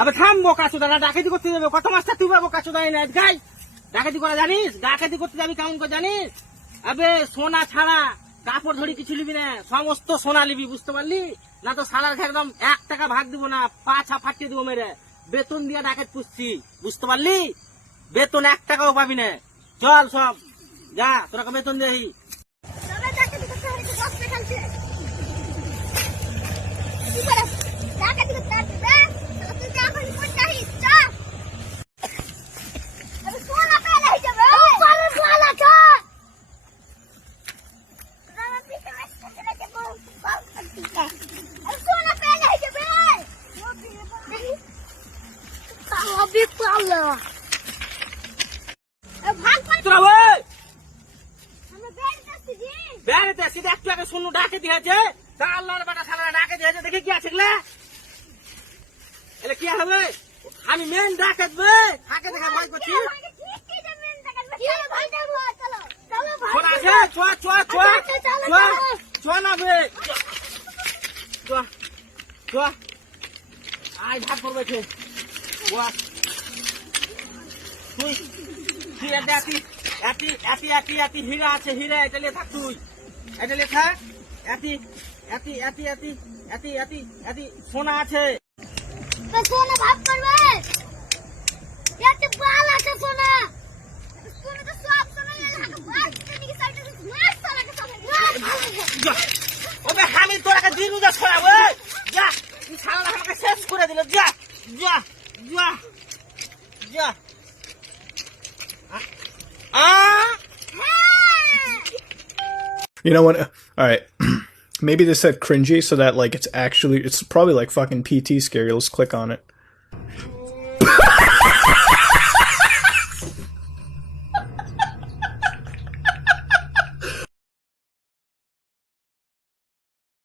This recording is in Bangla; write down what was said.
আবে থাম বোকাচোদা, ডাকাতি করতে যাবে কত মাস্টার তুই বোকাচোদা এনে গাই ডাকাতি করা জানিস? ডাকাতি করতে যাবি কেমন করে জানিস? আবে সোনা ছাড়া কাপড় ধরি কিছু নিবি না, সমস্ত সোনা নিবি, বুঝতে পারলি? না তো সালার একদম 1 টাকা ভাগ দিব না, পাছা ফাটিয়ে দিব মেরে। বেতন দিয়ে ডাকাত পুষছি, বুঝতে পারলি? বেতন 1 টাকাও পাবি না। চল সব যা, তোরা বেতন দেই। বেড়াতে সিধা একটু আগে শুনু ডাকে দিয়েছে, তা আল্লাহর বাটা সালারা ডাকে দিয়েছে, দেখে কি আছে এলে কি হবে? আমি মেন ডাকে দেবে থাকে দেখা ভয় করছি। আয় ভাগ করবে তুই এতি হীরা আছে, হীরা এটা লিয়ে থাক, তুই এটা লিয়ে থাক। এতি সোনা আছে, সোনা ভাগ করবে, বাল আছে সোনা, সোনা তো সব সোনা ওবে আমি তোরাকে দিন যা ছড়াবো, যা তুই সারা আমাকে শেষ করে দিল, যা যা যা যা। You know what? All right. Maybe they said cringy so that like it's probably like fucking PT scary. Let's click on it.